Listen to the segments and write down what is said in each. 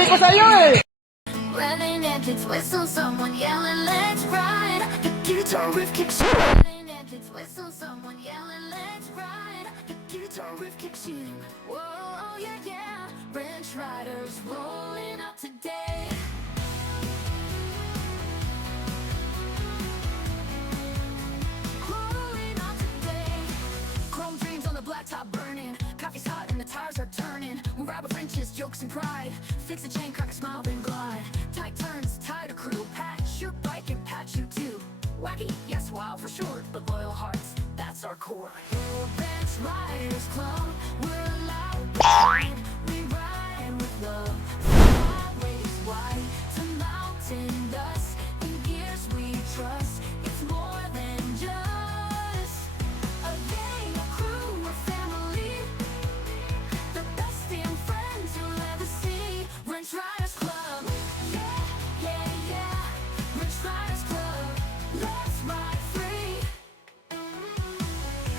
sabi ko sa'yo eh. Running antics, whistle, someone yelling, let's ride. The guitar riff kicks in. Running antics, whistle, someone yelling, let's ride. The guitar riff kicks in. Whoa, yeah, yeah. Branch riders rolling out today. Rolling out today. Chrome dreams on the blacktop burning. Coffee's hot and the tires are turning. We ride with French's jokes and pride. Fix a chain, crack a smile, then glide. Tight turns, tighter crew. Patch your bike and patch you too. Wacky, yes, wild for short, but loyal hearts, that's our core. Bench Riders Club, we're loud behind. We ride with love. Highways wide to mountain dust. In gears we trust. It's more than just a gang, a crew, a family. The best damn friends you'll ever see. Bench Riders Club. Yeah, yeah, yeah. Bench Riders Club. Let's ride free.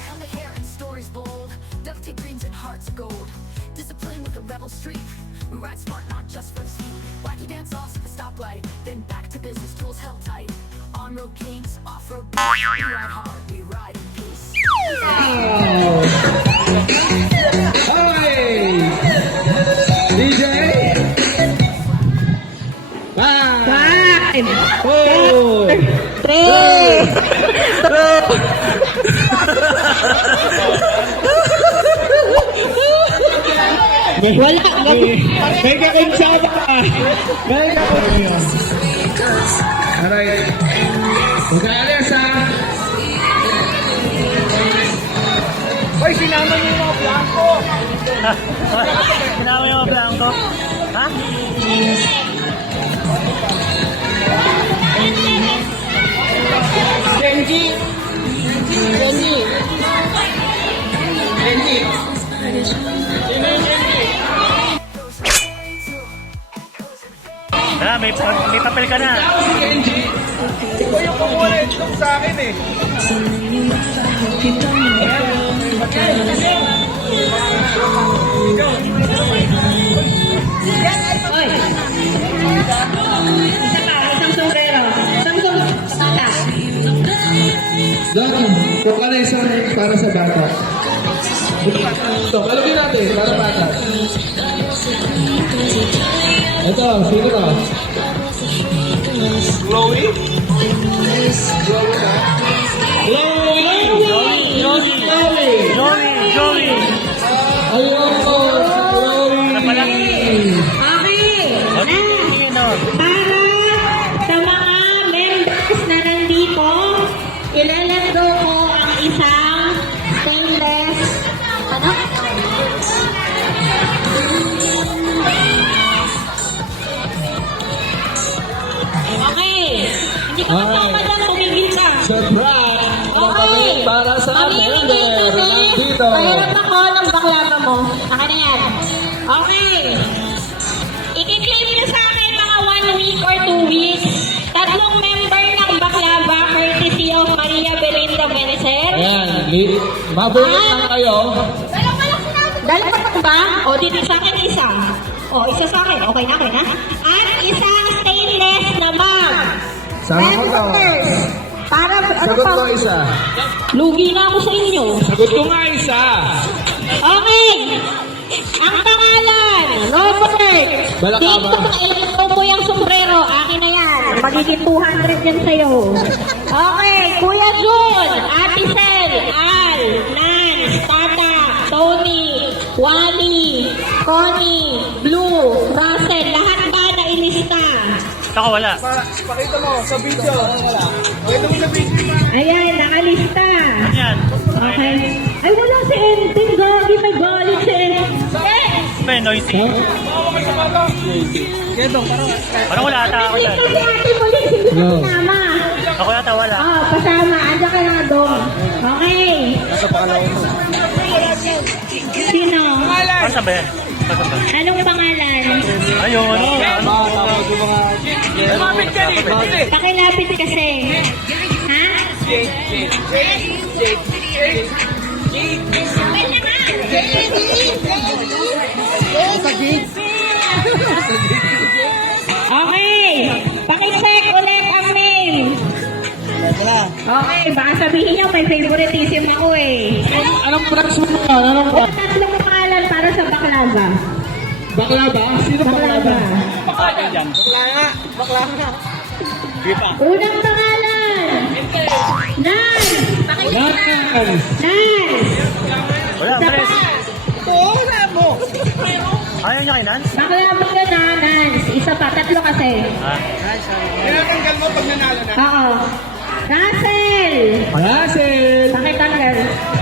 Helmet hair and stories bold. Duct tape greens and hearts of gold. Discipline with a rebel streak. We ride smart, not just for the speed. Wacky dance offs at the stoplight. Then back to business, tools held tight. On-road kings, off-road beats. We ride hard, we ride in peace. Okay! DJ! Five! Four! Wala. May kakunsaba ka! May kakunsaba! Alright. Mag-aalis ha! Hoy, sinama niyo yung mga blanco! Sinama yung mga blanco? Ha? Genji! Genji! Genji! Sino yung Genji? Wala, may papel ka na. Ako si Genji! Ikaw yung kumuha na itlog sa akin eh! Oy! Isa pa, isang sombrero. Isang bata. John, kung ka na isang para sa bata. Ito, kalagin natin para bata. Ito, sino ka? Chloe? Chloe na? Chloe! Joey! Ayun po, Chloe! Okay. Na. Para sa mga members na nandito, ilalagdo ko ang isang stainless, ano? Okay. Hindi ka magpapadang, tumigil ka. Surprise! Okay. Para sa member dito. Mahirap ako ng baklava mo. Akin na yan. Okay. I-claim nyo sa akin mga 1 week or 2 weeks. Tatlong member ng baklava courtesy of Maria Belinda Benecer. Ayan, mabulit lang kayo. Dalawa ba? O, dito sa akin isa. O, isa sa akin. Okay na, okay na. At isang stainless na mug. Sama ko to. Para, ano Sagot pa? ko isa. Lugi na ako sa inyo. Sagot ko nga isa. Okay. Ang pangalan, Robert. Balakaba. Dito, ilagay mo yung sombrero. Akin na yan. Magiging 200 yan sa'yo. Okay. Kuya Jun, Ate Sel, Al, Nan, Tata, Tony, Wally, Connie, Blue, Russell. Lahat ba na ilista? Ako wala. Pakita mo sa video. Pakita mo sa video. Ayan, nakalista. Yan. Okay. Ay, wala si Entin. Gagi, may galit si Entin. May noisy. Parang wala ata ako dyan. Dito si Ate Molin, hindi ko sinama. Ako yata wala. Oh, pasama. Anda ka na doon. Okay. Sino? Ano sabi? Ano ba? Anong pangalan? Ayun, ano? Pakilapit kasi. Ha? Sa gate. Okay, baka sabihin niyo may favoritism ako eh. Anong branch mo na? Anong O, tatlong pangalan para sa baklava. baklava? Sino baklava? Baklava. Unang pangalan. Nance. Pakikita. Nance. Wala, Isa Pres. pa. Ayaw niya kay Nance? Baklava ka na, Nance. Isa pa, tatlo kasi. Ah. Tinatanggal mo pag nanalo na. Oo. Russell. Russell! Pakitanggal.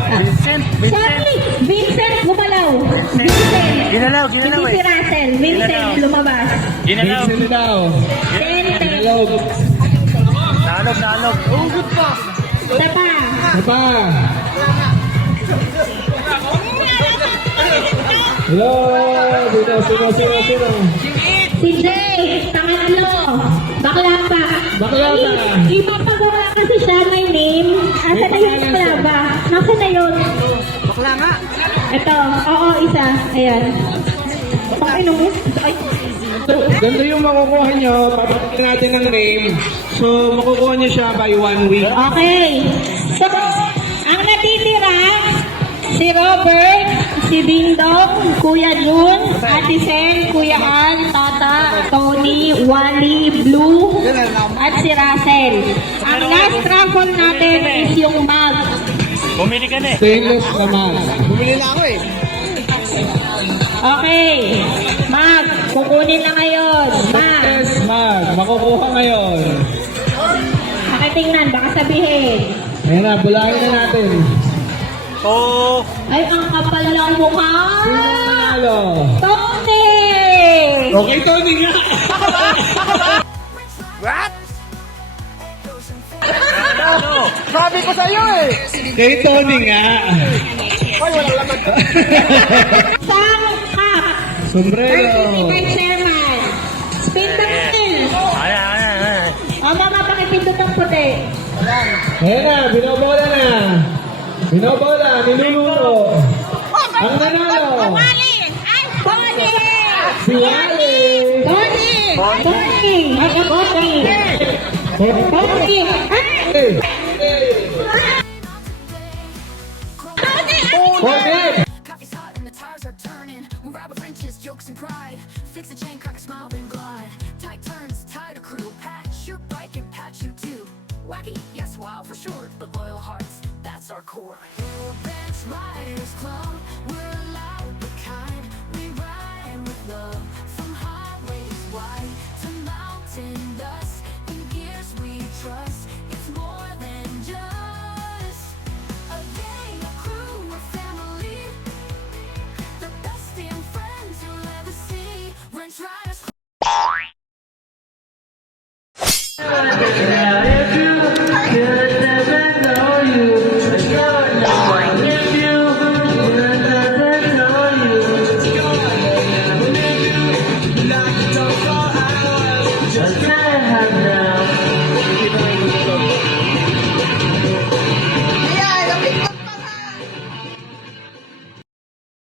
Vincent. Sorry, Vincent gumalaw. Vincent. Ginalaw Hindi eh. si Russell. Vincent Ginalaw. lumabas. Ginalaw. Vincent daw. Vincent. Hello. Nalog. Isa pa. Ano pa? Hello! Sino? Si Jay. Pangatlo. Baklava. Baklava. Iba pa bakla kasi siya may name. Asa na yung baklava? Nasa na yun? Bakla nga. Ito. Oo, isa. Ayan. Okay, no? Ay. Ganito yung makukuha nyo. Papatikin natin ng name. So, makukuha nyo siya by 1 week. Okay. So, ang natitira, si Robert, si Dingdong, Kuya Jun, Ate Sen, Kuya Al, Tata, Tony, Wally, Blue, at si Russell. Ang last raffle natin is yung mug. Bumili ka na eh. Stainless naman. Bumili na ako eh. Okay. Mug, kukunin na ngayon. Mug. Yes, mag. Makukuha ngayon. Pakitingnan, baka sabihin. Ayan na, bulahin na natin. Oh. Ay, ang kapal ng mukha. Sino ang nanalo? Tony! Okay, Tony nga. Ano? Sabi ko sa'yo eh. Kay Tony nga. Sang cup. Sombrero. Kay Chairman. Spin the wheel. Ayan. O, mama, pakipindot ang puti. Ayan na, binobola na. Binobola, ninununo. Ang nanalo. Ay, Tony! Si Wally. Tony! Tony! Ay, Tony! Tony! Ay! Forget. Coffee's hot and the tires are turning. We'll grab a French's, jokes and pride. Fix a chain, crack a smile, then glide. Tight turns, tie a crew. Patch your bike and patch you too. Wacky, yes, wild for short, but loyal hearts, that's our core. We're Bench Riders Club. We're loud,